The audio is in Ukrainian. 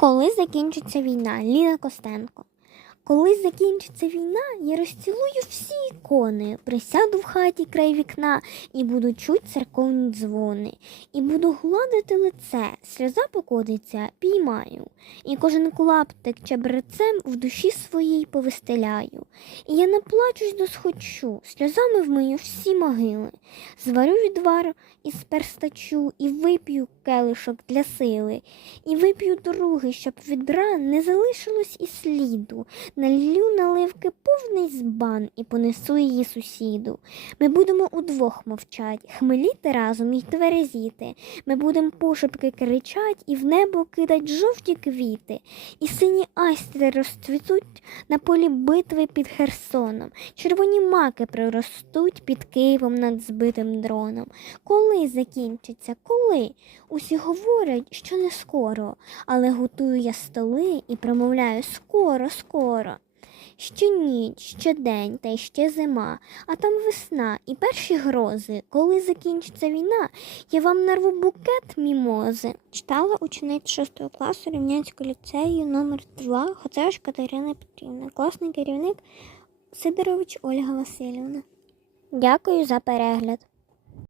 Коли закінчиться війна, Ліна Костенко. Коли закінчиться війна, я розцілую всі ікони, присяду в хаті край вікна і буду чуть церковні дзвони, і буду гладити лице, сльоза покотиться, піймаю, і кожен клаптик чебрецем в душі своїй повистеляю. І я наплачусь до схочу, сльозами вмию всі могили, зварю відвар із перстачу і вип'ю келишок для сили, і вип'ю другий, щоб від ран не залишилось і сліду. Налью наливки повний збан і понесу її сусіду. Ми будемо удвох мовчать, хмеліти разом і тверезіти. Ми будемо пошепки кричать і в небо кидать жовті квіти, і сині айстри розцвітуть на полі битви під Херсоном. Червоні маки приростуть під Києвом над збитим дроном. Коли закінчиться, коли? Усі говорять, що не скоро, але готую я столи і промовляю скоро, скоро. Ще ніч, ще день, та й ще зима, а там весна і перші грози. Коли закінчиться війна, я вам нарву букет мімози. Читала учениця 6 класу Рівнянського ліцею номер 2 Хоцеш Катерина Петрівна, класний керівник Сидорович Ольга Васильівна. Дякую за перегляд.